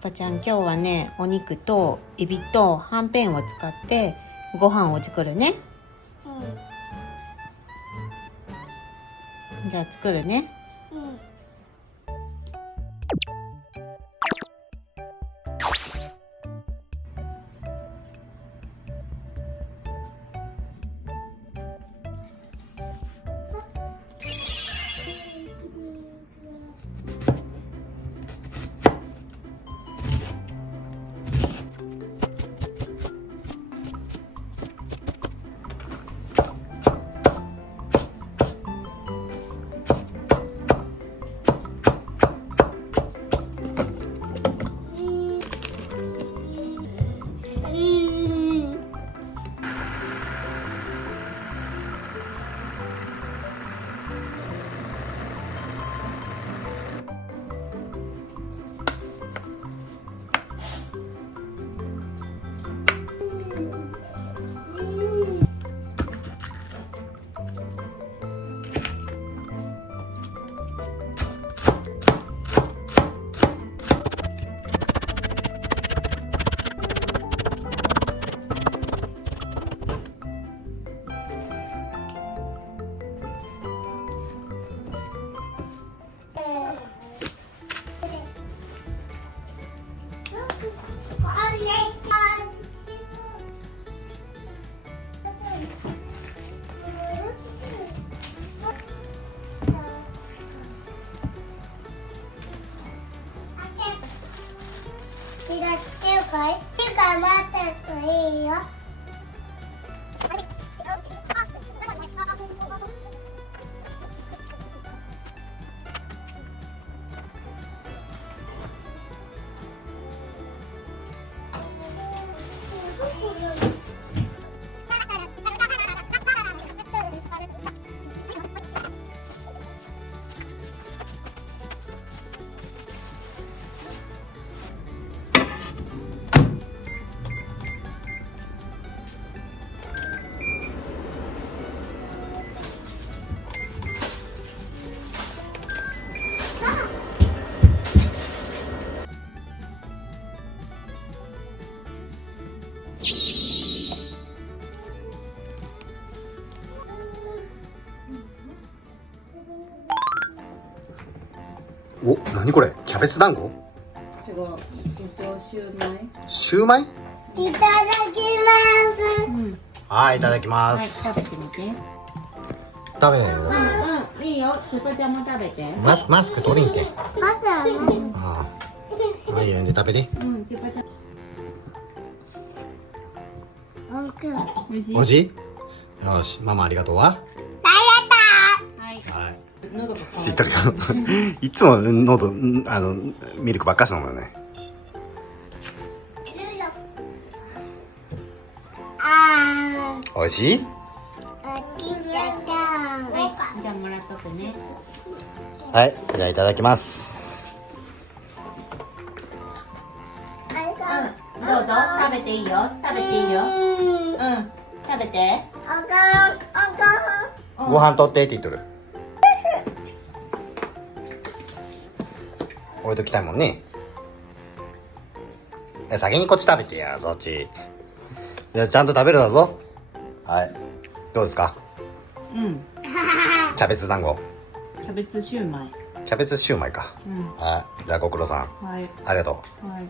パちゃん、今日はね、お肉とエビとはんぺんを使ってご飯を作るね。じゃあ作るね。手がつけるかい？手が待ってるといいよ。お、何これ？キャベツ団子？違う。シューマイ。シューマイ？いただきます。はい、いただきまはい、す。食べてみて。食べないよ。いいよ。チパちゃんも食べて。マスク取りんけ。まずはああ。はい、で食べり。チパちゃん。おいしい。美味しい。おいしい？よし、ママありがとうわ。はい。はい。喉が知っとるよ。いつも喉ミルクばっかし飲むよね。あおいしい？あ、きちゃった。はい。じゃあもらっとくね。はい、じゃあいただきます。どうぞ。食べていいよ。食べていいよ。食べて。ご飯取ってって言っとる。置いときたいもんね。先にこっち食べてや、そっち。じゃあちゃんと食べるだぞ。はい。どうですか？キャベツ団子。キャベツシューマイ。キャベツシューマイか。はい。じゃあご苦労さん。はい。ありがとう。はい。